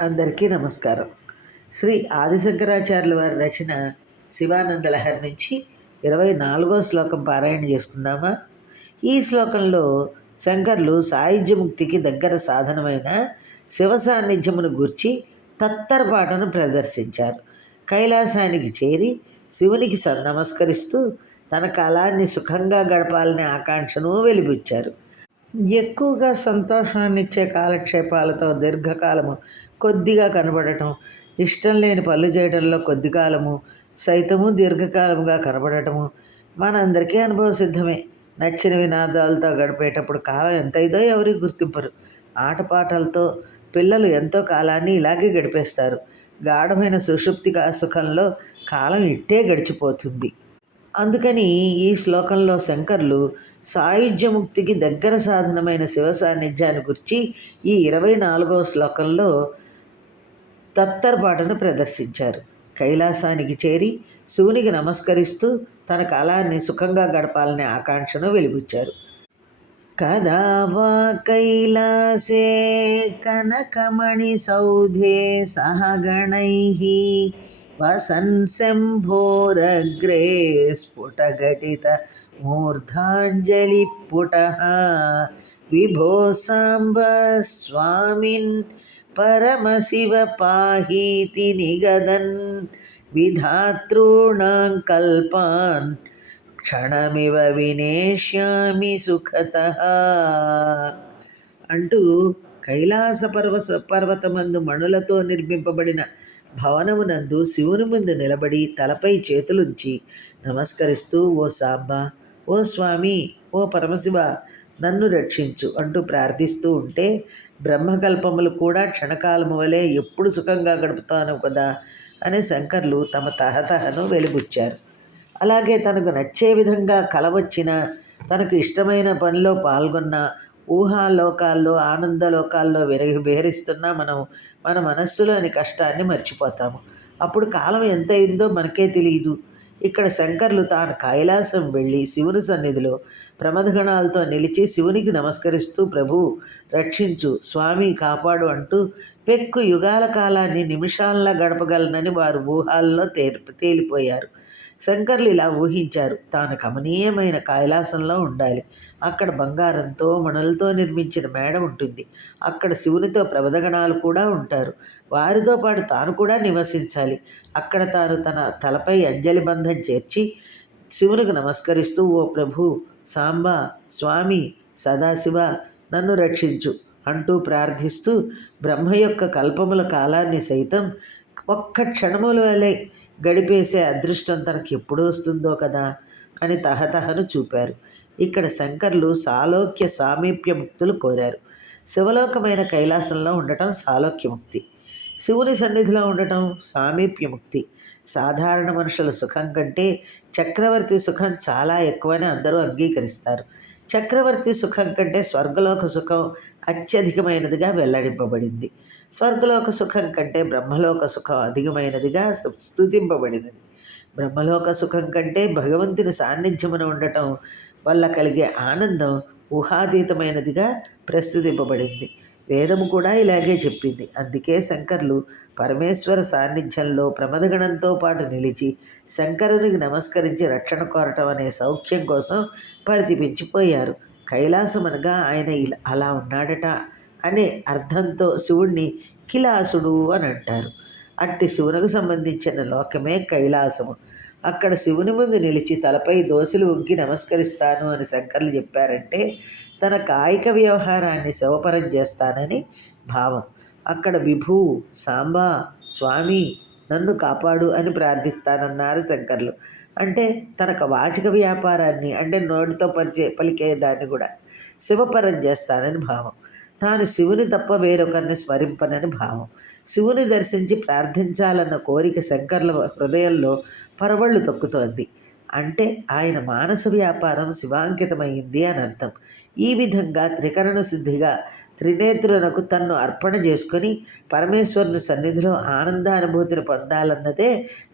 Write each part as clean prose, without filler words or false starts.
అందరికీ నమస్కారం. శ్రీ ఆదిశంకరాచార్యుల వారి రచన శివానంద లహరి నుంచి 24వ శ్లోకం పారాయణ చేసుకుందామా? ఈ శ్లోకంలో శంకర్లు సాయుధ్యముక్తికి దగ్గర సాధనమైన శివ సాన్నిధ్యమును గూర్చి తత్తరపాటును ప్రదర్శించారు. కైలాసానికి చేరి శివునికి నమస్కరిస్తూ తన కాలాన్ని సుఖంగా గడపాలనే ఆకాంక్షను వెలిబుచ్చారు. ఎక్కువగా సంతోషాన్నిచ్చే కాలక్షేపాలతో దీర్ఘకాలము కొద్దిగా కనబడటం, ఇష్టం లేని పనులు చేయడంలో కొద్ది కాలము సైతము దీర్ఘకాలముగా కనబడటము మనందరికీ అనుభవ సిద్ధమే. నచ్చిన వినాదాలతో గడిపేటప్పుడు కాలం ఎంతైదో ఎవరికి గుర్తింపరు. ఆటపాటలతో పిల్లలు ఎంతో కాలాన్ని ఇలాగే గడిపేస్తారు. గాఢమైన సుషుప్తి సుఖంలో కాలం ఇట్టే గడిచిపోతుంది. అందుకని ఈ శ్లోకంలో శంకర్లు సాయుధ్యముక్తికి దగ్గర సాధనమైన శివ సాన్నిధ్యాన్ని గురించి ఈ 24వ శ్లోకంలో తత్తరపాటును ప్రదర్శించారు. కైలాసానికి చేరి శివునికి నమస్కరిస్తూ తన కాలాన్ని సుఖంగా గడపాలనే ఆకాంక్షను వెలిబుచ్చారు. కదా వా కైలాసే కనకమణి సౌధే సహగణైః వసన్ శంభోరగ్రే స్ఫుటఘటిత మూర్ధాంజలిపుటః విభో సాంబ స్వామిన్ పరమశివ పాహీతి నిగదన్ విధాతॄణాం కల్పాన్ క్షణమివ వినేష్యామి సుఖతః అంటూ కైలాస పర్వతమందు మణులతో నిర్మింపబడిన భవనమునందు శివుని ముందు నిలబడి తలపై చేతులుంచి నమస్కరిస్తూ ఓ సాంబ, ఓ స్వామి, ఓ పరమశివ నన్ను రక్షించు అంటూ ప్రార్థిస్తూ ఉంటే బ్రహ్మకల్పములు కూడా క్షణకాలము వలె ఎప్పుడు సుఖంగా గడుపుతాను కదా అని శంకర్లు తమ తహతహను వెలిబుచ్చారు. అలాగే తనకు నచ్చే విధంగా కల వచ్చిన, తనకు ఇష్టమైన పనిలో పాల్గొన్న, ఊహాలోకాల్లో ఆనందలోకాల్లో విహరిస్తున్నా మనం మన మనస్సులోని కష్టాన్ని మర్చిపోతాము. అప్పుడు కాలం ఎంత అయిందో మనకే తెలియదు. ఇక్కడ శంకర్లు తాను కైలాసం వెళ్ళి శివుని సన్నిధిలో ప్రమథగణాలతో నిలిచి శివునికి నమస్కరిస్తూ ప్రభు రక్షించు, స్వామి కాపాడు అంటూ పెక్కు యుగాల కాలాన్ని నిమిషాల్లో గడపగలనని వారు ఊహాల్లో తేలిపోయారు. శంకర్లు ఇలా ఊహించారు. తాను కమనీయమైన కైలాసంలో ఉండాలి. అక్కడ బంగారంతో మణులతో నిర్మించిన మేడ ఉంటుంది. అక్కడ శివునితో ప్రమథగణాలు కూడా ఉంటారు. వారితో పాటు తాను కూడా నివసించాలి. అక్కడ తాను తన తలపై అంజలి బంధం చేర్చి శివునికి నమస్కరిస్తూ ఓ ప్రభు, సాంబ, స్వామి, సదాశివ నన్ను రక్షించు అంటూ ప్రార్థిస్తూ బ్రహ్మ యొక్క కల్పముల కాలాన్ని సైతం ఒక్క క్షణముల వలె గడిపేసే అదృష్టం తనకి ఎప్పుడు వస్తుందో కదా అని తహతహను చూపారు. ఇక్కడ శంకర్లు సాలోక్య సామీప్యముక్తులు కోరారు. శివలోకమైన కైలాసంలో ఉండటం సాలోక్యముక్తి, శివుని సన్నిధిలో ఉండటం సామీప్యముక్తి. సాధారణ మనుషుల సుఖం కంటే చక్రవర్తి సుఖం చాలా ఎక్కువని అందరూ అంగీకరిస్తారు. చక్రవర్తి సుఖం కంటే స్వర్గలోక సుఖం అత్యధికమైనదిగా వెల్లడింపబడింది. స్వర్గలోక సుఖం కంటే బ్రహ్మలోక సుఖం అధికమైనదిగా స్తుతింపబడినది. బ్రహ్మలోక సుఖం కంటే భగవంతుని సాన్నిధ్యమున ఉండటం వల్ల కలిగే ఆనందం ఊహాతీతమైనదిగా ప్రస్తుతింపబడింది. వేదము కూడా ఇలాగే చెప్పింది. అందుకే శంకర్లు పరమేశ్వర సాన్నిధ్యంలో ప్రమథగణంతో పాటు నిలిచి శంకరునికి నమస్కరించి రక్షణ కోరటం అనే సౌఖ్యం కోసం పరితిపించిపోయారు. కైలాసం అనగా ఆయన అలా ఉన్నాడట అనే అర్థంతో శివుణ్ణి కిలాసుడు అని అంటారు. అట్టి శివునికి సంబంధించిన లోకమే కైలాసము. అక్కడ శివుని ముందు నిలిచి తలపై దోసులు ఉగ్గి నమస్కరిస్తాను అని శంకర్లు చెప్పారంటే తన కాయిక వ్యవహారాన్ని శివపరం చేస్తానని భావం. అక్కడ విభూ, సాంబా, స్వామి నన్ను కాపాడు అని ప్రార్థిస్తానన్నారు శంకర్లు. అంటే తనకు వాచిక వ్యాపారాన్ని అంటే నోటితో పలికే దాన్ని కూడా శివపరం చేస్తానని భావం. తాను శివుని తప్ప వేరొకరిని స్మరింపనని భావం. శివుని దర్శించి ప్రార్థించాలన్న కోరిక శంకర్ల హృదయంలో పరవళ్ళు తొక్కుతోంది. అంటే ఆయన మానస వ్యాపారం శివాంకితమైంది అని అర్థం. ఈ విధంగా త్రికరణ శుద్ధిగా త్రినేత్రునకు తన్ను అర్పణ చేసుకొని పరమేశ్వరుని సన్నిధిలో ఆనందానుభూతిని పొందాలన్నదే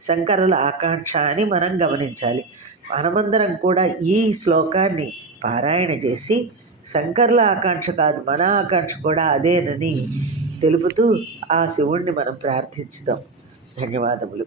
శంకరుల ఆకాంక్ష అని మనం గమనించాలి. మనమందరం కూడా ఈ శ్లోకాన్ని పారాయణ చేసి శంకర్ల ఆకాంక్ష కాదు, మన ఆకాంక్ష కూడా అదేనని తెలుపుతూ ఆ శివుణ్ణి మనం ప్రార్థించుదాం. ధన్యవాదములు.